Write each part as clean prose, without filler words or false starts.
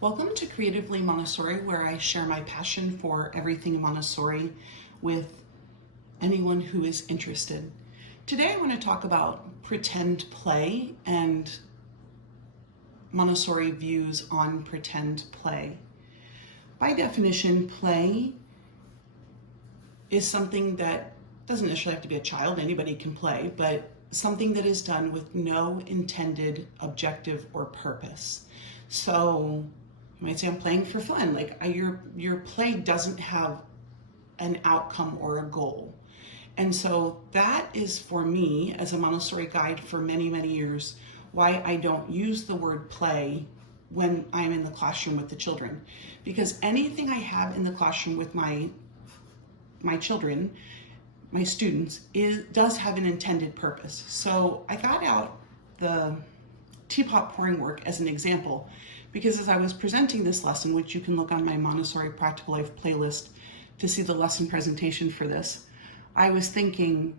Welcome to Creatively Montessori, where I share my passion for everything Montessori with anyone who is interested. Today I want to talk about pretend play and Montessori views on pretend play. By definition, play is something that doesn't necessarily have to be a child, anybody can play, but something that is done with no intended objective or purpose. So you might say, I'm playing for fun. Your play doesn't have an outcome or a goal. And so that is, for me, as a Montessori guide for many, many years, why I don't use the word play when I'm in the classroom with the children. Because anything I have in the classroom with my children, my students, does have an intended purpose. So I got out the teapot pouring work as an example, because as I was presenting this lesson, which you can look on my Montessori Practical Life playlist to see the lesson presentation for this, I was thinking,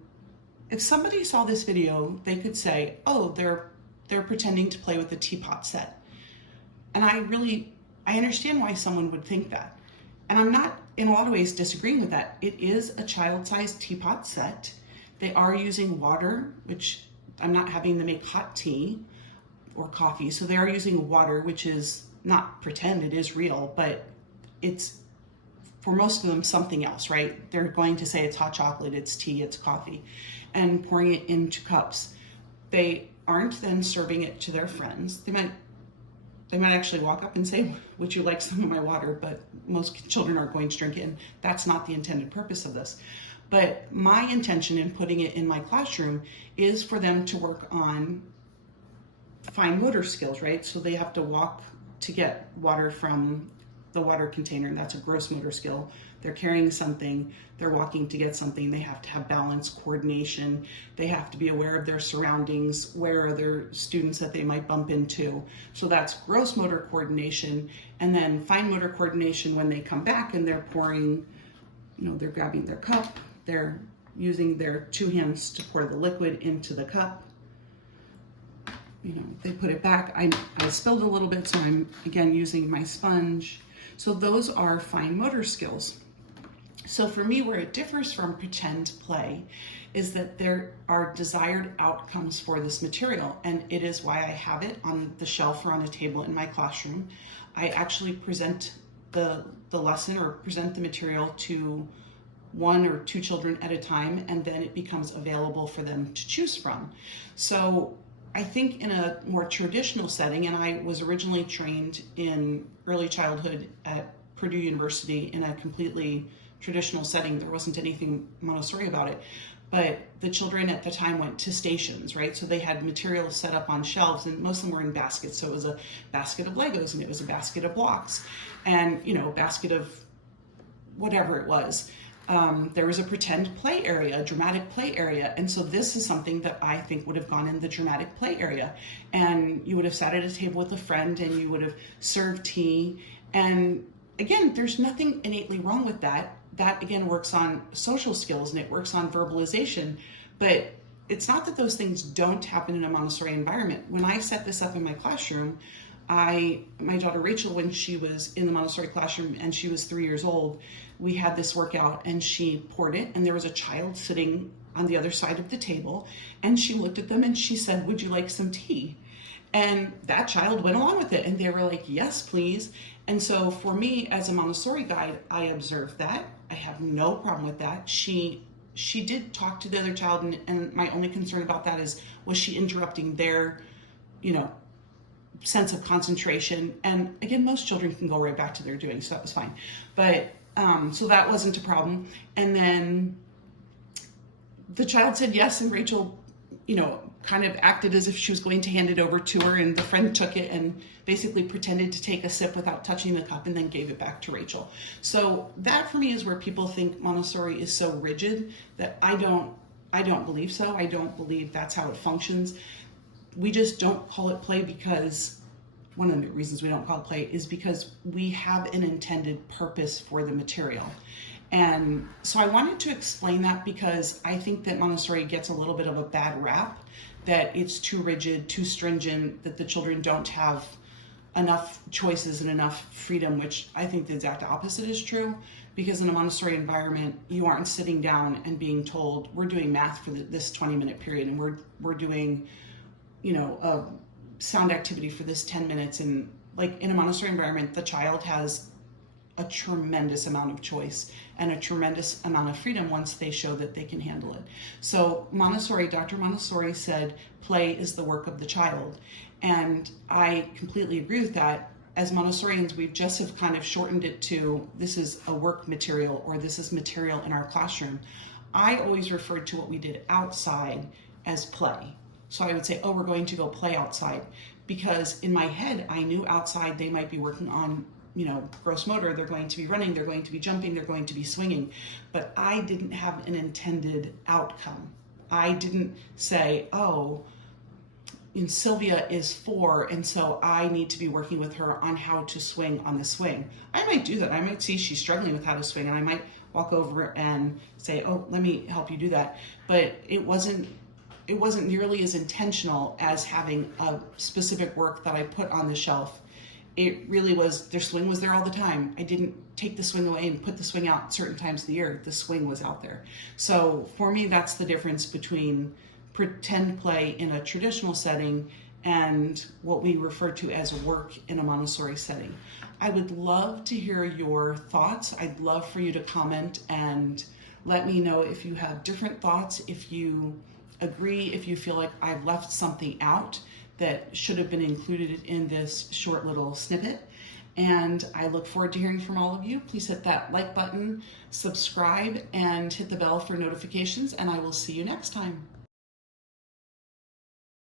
if somebody saw this video, they could say, oh, they're pretending to play with the teapot set. And I understand why someone would think that. And I'm not, in a lot of ways, disagreeing with that. It is a child-sized teapot set. They are using water, which I'm not having them make hot tea or coffee. So they are using water, which is not pretend, it is real, but it's, for most of them, something else, right? They're going to say it's hot chocolate, it's tea, it's coffee, and pouring it into cups. They aren't then serving it to their friends. They might actually walk up and say, would you like some of my water? But most children aren't going to drink it, and that's not the intended purpose of this. But my intention in putting it in my classroom is for them to work on fine motor skills, right? So they have to walk to get water from the water container, and that's a gross motor skill. They're carrying something, they're walking to get something, they have to have balance, coordination, they have to be aware of their surroundings, where are their students that they might bump into. So that's gross motor coordination. And then fine motor coordination when they come back and they're pouring, they're grabbing their cup, they're using their two hands to pour the liquid into the cup. They put it back. I spilled a little bit, so I'm again using my sponge. So those are fine motor skills. So for me, where it differs from pretend play is that there are desired outcomes for this material, and it is why I have it on the shelf or on a table in my classroom. I actually present the lesson or present the material to one or two children at a time, and then it becomes available for them to choose from. So I think in a more traditional setting, and I was originally trained in early childhood at Purdue University in a completely traditional setting. There wasn't anything Montessori about it, but the children at the time went to stations, right? So they had materials set up on shelves, and most of them were in baskets. So it was a basket of Legos, and it was a basket of blocks, and a basket of whatever it was. There was a pretend play area, a dramatic play area. And so this is something that I think would have gone in the dramatic play area. And you would have sat at a table with a friend and you would have served tea. And again, there's nothing innately wrong with that. That again works on social skills and it works on verbalization. But it's not that those things don't happen in a Montessori environment. When I set this up in my classroom, my daughter Rachel, when she was in the Montessori classroom and she was 3 years old, we had this workout and she poured it, and there was a child sitting on the other side of the table, and she looked at them and she said, would you like some tea? And that child went along with it, and they were like, yes, please. And so for me as a Montessori guide, I observed that. I have no problem with that. She did talk to the other child, and my only concern about that is, was she interrupting their, sense of concentration? And again, most children can go right back to their doing, so that was fine. But so that wasn't a problem. And then the child said yes, and Rachel, kind of acted as if she was going to hand it over to her, and the friend took it and basically pretended to take a sip without touching the cup and then gave it back to Rachel. So that for me is where people think Montessori is so rigid that I don't believe so. I don't believe that's how it functions. We just don't call it play because one of the reasons we don't call it play is because we have an intended purpose for the material. And so I wanted to explain that because I think that Montessori gets a little bit of a bad rap, that it's too rigid, too stringent, that the children don't have enough choices and enough freedom, which I think the exact opposite is true, because in a Montessori environment, you aren't sitting down and being told, we're doing math for this 20-minute period, and we're doing, a sound activity for this 10 minutes. And like in a Montessori environment, the child has a tremendous amount of choice and a tremendous amount of freedom once they show that they can handle it. So Dr. Montessori said, play is the work of the child. And I completely agree with that. As Montessorians, we just have kind of shortened it to, this is a work material, or this is material in our classroom. I always referred to what we did outside as play. So I would say, oh, we're going to go play outside. Because in my head, I knew outside they might be working on gross motor, they're going to be running, they're going to be jumping, they're going to be swinging. But I didn't have an intended outcome. I didn't say, oh, Sylvia is 4, and so I need to be working with her on how to swing on the swing. I might do that. I might see she's struggling with how to swing, and I might walk over and say, oh, let me help you do that. But it wasn't nearly as intentional as having a specific work that I put on the shelf. It really was, their swing was there all the time. I didn't take the swing away and put the swing out certain times of the year. The swing was out there. So for me, that's the difference between pretend play in a traditional setting and what we refer to as work in a Montessori setting. I would love to hear your thoughts. I'd love for you to comment and let me know if you have different thoughts, if you agree, if you feel like I've left something out that should have been included in this short little snippet. And I look forward to hearing from all of you. Please hit that like button, subscribe, and hit the bell for notifications, and I will see you next time.